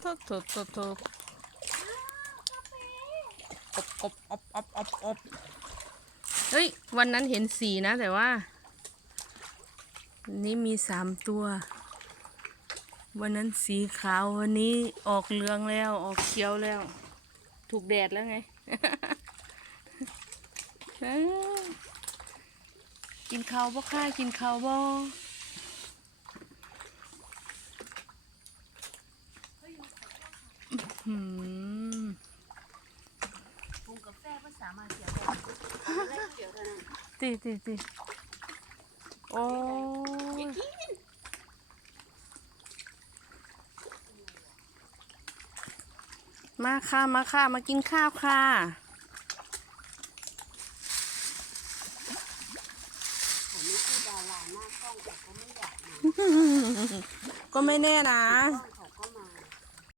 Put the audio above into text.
โทษโทษโทษโทษอบอบอบอบอบอบเฮ้ย วันนั้นเห็นสีนะ แต่ว่า นี้มีสามตัว วันนั้นสีขาว วันนี้ออกเหลืองแล้ว ออกเขียวแล้ว ถูกแดดแล้วไง กินข้าวบ่ค่ากินข้าวบ่อืม ปรุงกาแฟภาษามาเสียก่อนแรกเดี๋ยวเท่านั้นตีตีตีโอ้ยมาค่ะ มาค่ะ มากินข้าวค่ะ ผมไม่ใช่ดาราหน้ากล้องแต่ก็ไม่อยากนะ ก็ไม่แน่นะ กล้อง